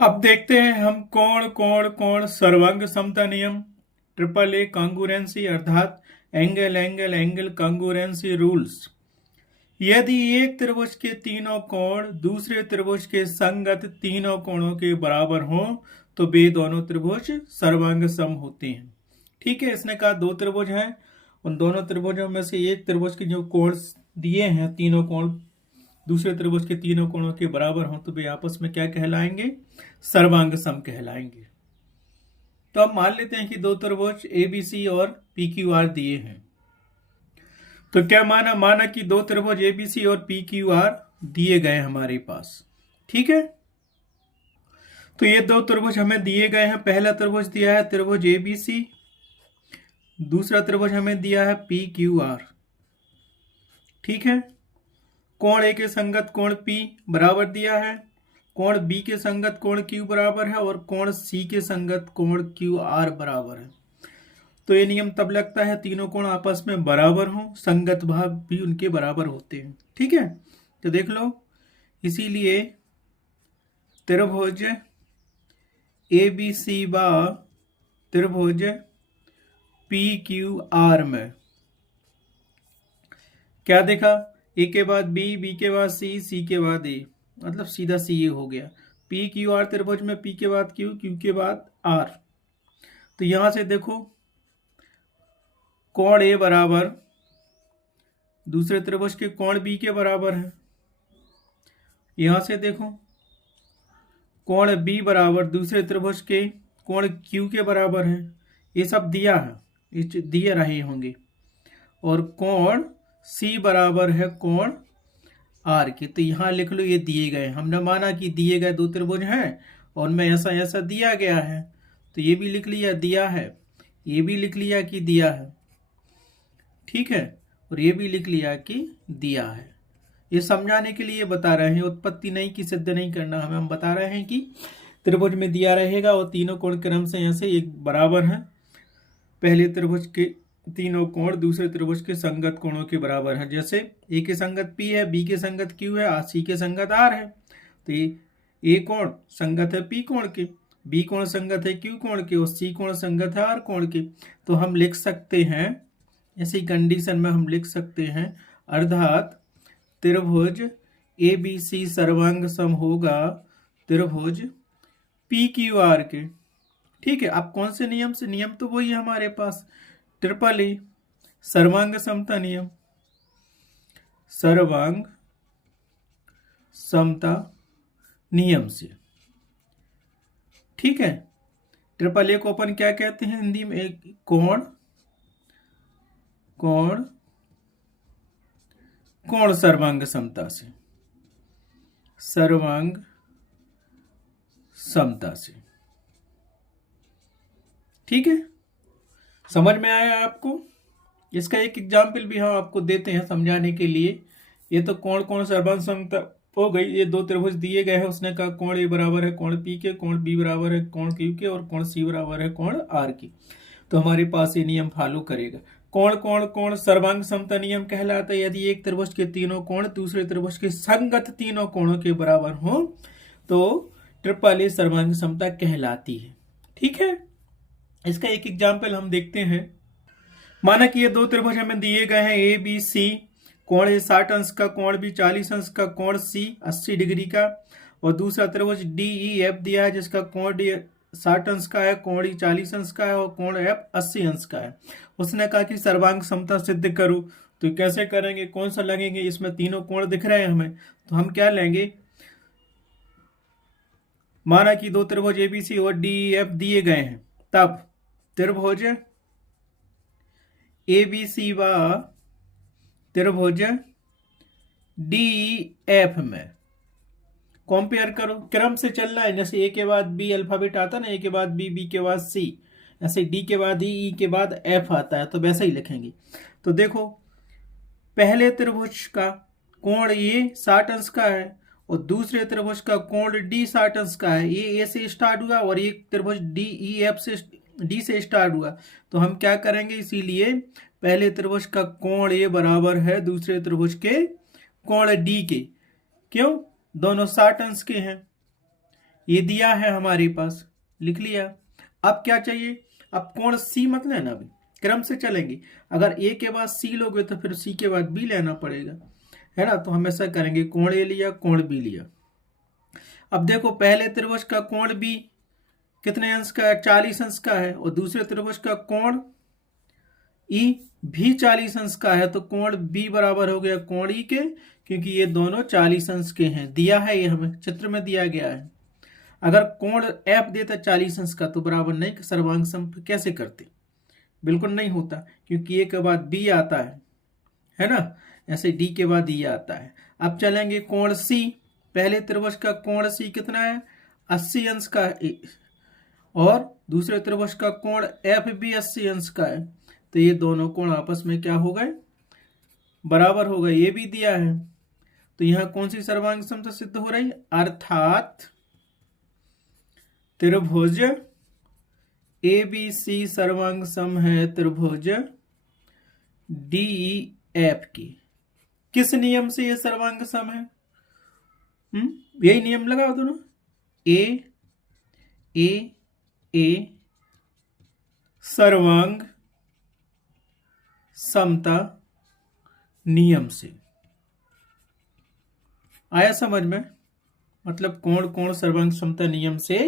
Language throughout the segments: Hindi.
अब देखते हैं हम कोण कोण कोण सर्वांग समता नियम, ट्रिपल ए कांगुरेंसी अर्थात एंगल एंगल एंगल कांगुरेंसी रूल्स। यदि एक त्रिभुज के तीनों कोण दूसरे त्रिभुज के संगत तीनों कोणों के बराबर हों तो वे दोनों त्रिभुज सर्वांग सम होते हैं। ठीक है, इसने कहा दो त्रिभुज हैं, उन दोनों त्रिभुजों में से एक त्रिभुज के जो कोण दिए हैं, तीनों कोण दूसरे त्रिभुज के तीनों कोणों के बराबर हों तो वे आपस में क्या कहलाएंगे? सर्वांग सम कहलाएंगे। तो अब मान लेते हैं कि दो त्रिभुज एबीसी और पीक्यूआर दिए हैं। तो क्या माना कि दो त्रिभुज एबीसी और पीक्यूआर दिए गए हमारे पास। ठीक है, तो ये दो त्रिभुज हमें दिए गए हैं। पहला त्रिभुज दिया है त्रिभुज एबीसी, दूसरा त्रिभुज हमें दिया है पीक्यूआर। ठीक है, कोण ए के संगत कोण P बराबर दिया है, कोण B के संगत कोण Q बराबर है और कोण C के संगत कोण QR बराबर है। तो ये नियम तब लगता है तीनों कोण आपस में बराबर हों, संगत भाग भी उनके बराबर होते हैं। ठीक है, तो देख लो, इसीलिए त्रिभुज ABC व त्रिभुज PQR में क्या देखा? ए के बाद बी, बी के बाद सी, सी के बाद ए, मतलब सीधा सी ए हो गया। पी क्यू आर त्रिभुज में पी के बाद क्यू, क्यू के बाद आर। तो यहां से देखो कोण ए बराबर दूसरे त्रिभुज के कोण बी के बराबर है। यहां से देखो कोण बी बराबर दूसरे त्रिभुज के कोण क्यू के बराबर है। ये सब दिया है, दिए रहे होंगे। और कोण सी बराबर है कोण आर के। तो यहां लिख लो ये दिए गए। हमने माना कि दिए गए दो त्रिभुज हैं और में ऐसा ऐसा दिया गया है, तो ये भी लिख लिया दिया है, ये भी लिख लिया कि दिया है। ठीक है, और ये भी लिख लिया कि दिया है। ये समझाने के लिए बता रहे हैं, उत्पत्ति नहीं की सिद्ध नहीं करना हमें। हम बता रहे हैं कि त्रिभुज में दिया रहेगा और तीनों कोण क्रम से ऐसे एक बराबर है। पहले त्रिभुज के तीनों कोण दूसरे त्रिभुज के संगत कोणों के बराबर है। जैसे ए के संगत P है, B के संगत Q है, C के संगत R है। तो ए कोण संगत है P कोण के, B कोण संगत है Q कोण के और C कोण संगत है R कोण के। तो हम लिख सकते हैं, ऐसी कंडीशन में हम लिख सकते हैं अर्थात त्रिभुज ABC सर्वांग सम होगा त्रिभुज PQR के। ठीक है, अब कौन से नियम से? नियम तो वही है हमारे पास, ट्रिपल ए सर्वांग समता नियम, सर्वांग समता नियम से। ठीक है, ट्रिपल ए को अपन क्या कहते हैं हिंदी में? एक कोण कोण कोण सर्वांग समता से, सर्वांग समता से। ठीक है, समझ में आया आपको? इसका एक एग्जाम्पल भी हम आपको देते हैं समझाने के लिए। ये तो कोण कोण सर्वांग समता हो गई। ये दो त्रिभुज दिए गए हैं, उसने कहा कोण ए बराबर है कोण पी के, कोण बी बराबर है कोण क्यू के और कोण सी बराबर है कोण आर की। तो हमारे पास ये नियम फॉलो करेगा। कोण कोण कोण सर्वांग समता नियम कहलाता है यदि एक त्रिभुज के तीनों कोण दूसरे त्रिभुज के संगत तीनों कोणों के बराबर हो तो ट्रिपल ए सर्वांग समता कहलाती है। ठीक है, इसका एक एग्जाम्पल हम देखते हैं। माना कि ये दो त्रिभुज हमें दिए गए हैं ए बी सी, कोण ए 60 अंश का, कोण बी 40 अंश का, कोण सी 80 डिग्री का। और दूसरा त्रिभुज डी ई एफ दिया है जिसका कोण डी 60 अंश का है, कोण ई 40 अंश का है और कोण एफ 80 अंश का है। उसने कहा कि सर्वांग समता सिद्ध करो। तो कैसे करेंगे? कौन सा लगेंगे? इसमें तीनों कोण दिख रहे हैं हमें, तो हम क्या लेंगे? माना कि दो त्रिभुज एबीसी और डी ई एफ दिए गए हैं, तब त्रिभुज एबीसी व त्रिभुज डीएफ में कंपेयर करो। क्रम से चलना है, जैसे ए के बाद बी अल्फाबेट आता ना, ए के बाद बी, बी के बाद सी, ऐसे डी के बाद ई के बाद एफ आता है, तो वैसे ही लिखेंगे। तो देखो, पहले त्रिभुज का कोण ये 60 अंश का है और दूसरे त्रिभुज का कोण डी 60 अंश का है। ये ए से स्टार्ट हुआ और एक त्रिभुज डी ई एफ से डी से स्टार्ट हुआ। तो हम क्या करेंगे? इसीलिए पहले त्रिभुज का कोण ए बराबर है दूसरे त्रिभुज के कोण डी के। क्यों? दोनों 60 अंश के हैं। ये दिया है हमारे पास, लिख लिया। अब क्या चाहिए, अब कोण सी मत लेना, अभी क्रम से चलेंगे। अगर ए के बाद सी लोगे तो फिर सी के बाद बी लेना पड़ेगा, है ना। तो हमेशा करेंगे कोण ए लिया, कोण बी लिया। अब देखो पहले त्रिभुज का कोण बी कितने अंश का है, 40 अंश का है, और दूसरे त्रिभुज का कोण ई भी 40 अंश का है। तो कोण बी बराबर हो गया कोण ई के, क्योंकि ये दोनों 40 अंश के हैं, दिया है ये हमें चित्र में दिया गया है। अगर कोण एफ देता 40 अंश का तो बराबर नहीं, सर्वांग सम कैसे करते, बिल्कुल नहीं होता, क्योंकि ए के बाद बी आता है ना, ऐसे डी के बाद ई आता है। अब चलेंगे कोण सी, पहले त्रिभुज का कोण सी कितना है, 80 अंश का है, और दूसरे त्रिभुज का कोण एफ भी 80 अंश का है। तो ये दोनों कोण आपस में क्या हो गए, बराबर हो गए। ये भी दिया है, तो यहां कौन सी सर्वांग समता सिद्ध हो रही, अर्थात त्रिभुज ए बी सी सर्वांग सम है त्रिभुज डी एफ की। किस नियम से ये सर्वांग सम है, यही नियम लगाओ दोनों, ए सर्वांग समता नियम से। आया समझ में, मतलब कोण कोण सर्वांग समता नियम से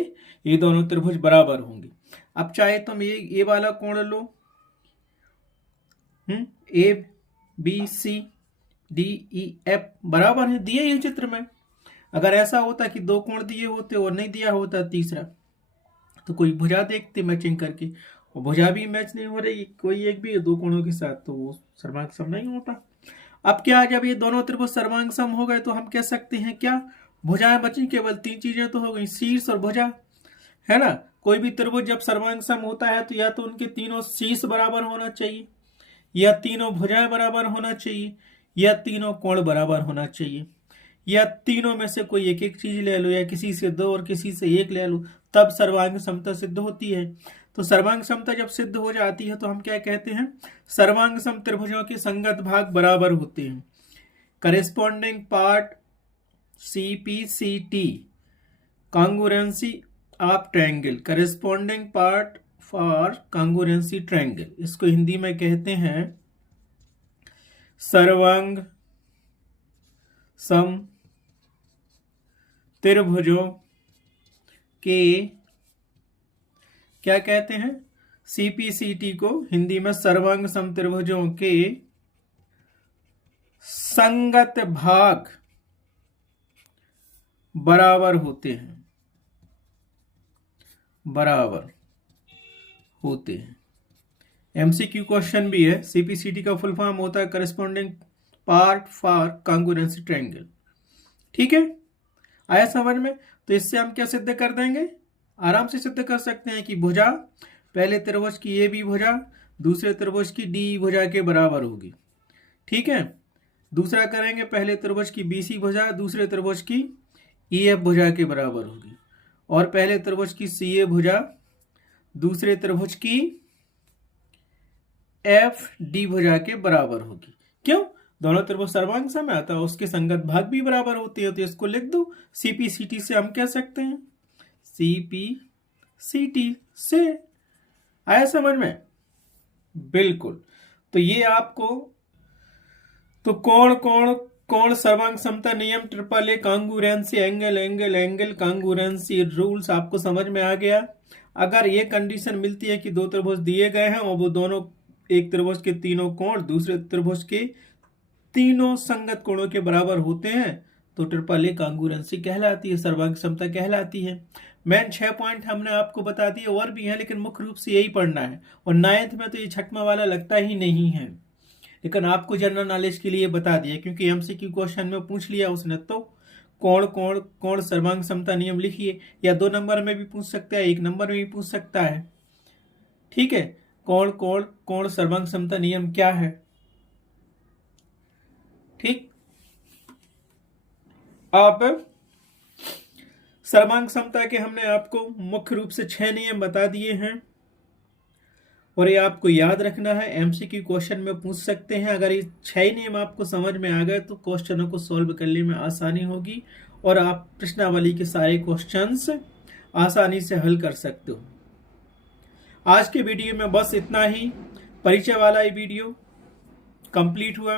ये दोनों त्रिभुज बराबर होंगे। अब चाहे तुम ये वाला कोण लो, A B C D E F बराबर है, दिए ये चित्र में। अगर ऐसा होता कि दो कोण दिए होते और नहीं दिया होता तीसरा, तो कोई भुजा देखते मैचिंग करके, और भुजा भी मैच नहीं हो रही कोई एक भी दो कोणों के साथ, तो वो सर्वांग सम नहीं होता। अब क्या, जब ये दोनों त्रिभुज सर्वांग सम हो गए तो हम कह सकते हैं क्या, भुजाएं बची, केवल तीन चीजें तो हो गई, शीर्ष और भुजा, है ना। कोई भी त्रिभुज जब सर्वांग सम होता है तो या तो उनके तीनों शीर्ष बराबर होना चाहिए, या तीनों भुजाएं बराबर होना चाहिए, या तीनों कोण बराबर होना चाहिए, या तीनों में से कोई एक एक चीज ले लो, या किसी से दो और किसी से एक ले लो, तब सर्वांग समता सिद्ध होती है। तो सर्वांग समता जब सिद्ध हो जाती है तो हम क्या कहते हैं, सर्वांग सम त्रिभुजों के संगत भाग बराबर होते हैं। Corresponding part CPCT congruency of triangle, corresponding part for congruency triangle, इसको हिंदी में कहते हैं सर्वांग सम त्रिभुजों के, क्या कहते हैं, CPCT को हिंदी में सर्वांग सम त्रिभुजों के संगत भाग बराबर होते हैं, बराबर होते हैं। MCQ क्वेश्चन भी है। CPCT का फुल फॉर्म होता है corresponding part for congruency triangle, ठीक है, आया समझ में। तो इससे हम क्या सिद्ध कर देंगे, आराम से सिद्ध कर सकते हैं कि भुजा पहले त्रिभुज की ए बी भुजा दूसरे त्रिभुज की डी भुजा के बराबर होगी, ठीक है। दूसरा करेंगे, पहले त्रिभुज की BC भुजा दूसरे त्रिभुज की EF भुजा के बराबर होगी, और पहले त्रिभुज की CA भुजा दूसरे त्रिभुज की FD भुजा के बराबर होगी। क्यों, दोनों त्रिभुज सर्वांग सम आता है, उसके संगत भाग भी बराबर होते हैं। तो इसको लिख दो, CPCT से हम कह सकते हैं, CPCT से। आया समझ में, बिल्कुल। तो ये आपको, तो कोण कोण कोण सर्वांग समता नियम, triple A congruency, angle angle angle congruency rules आपको समझ में आ गया। अगर ये कंडीशन मिलती है कि दो त्रिभुज दिए गए हैं और वो दोनों, एक त्रिभुज के तीनों कोण दूसरे त्रिभुज के तीनों संगत कोणों के बराबर होते हैं, तो ट्रिपल ए कॉन्ग्रुएंसी कहलाती है, सर्वांग समता कहलाती है। मेन 6 पॉइंट हमने आपको बता दिए, और भी हैं लेकिन मुख्य रूप से यही पढ़ना है। और 9th में तो ये छठवां वाला लगता ही नहीं है, लेकिन आपको जनरल नॉलेज के लिए बता दिया, क्योंकि MCQ क्वेश्चन में पूछ लिया उसने। तो कोण कोण कोण सर्वांग समता नियम लिखिए, या 2 नंबर में भी पूछ सकता है, 1 नंबर में भी पूछ सकता है, ठीक है। कोण कोण कोण सर्वांग समता नियम क्या है, ठीक। आप सर्वांग समता के हमने आपको मुख्य रूप से 6 नियम बता दिए हैं, और ये आपको याद रखना है, MCQ क्वेश्चन में पूछ सकते हैं। अगर ये 6 नियम आपको समझ में आ गए तो क्वेश्चनों को सॉल्व करने में आसानी होगी और आप प्रश्नावली के सारे क्वेश्चंस आसानी से हल कर सकते हो। आज के वीडियो में बस इतना ही। परिचय वाला ये वीडियो कंप्लीट हुआ।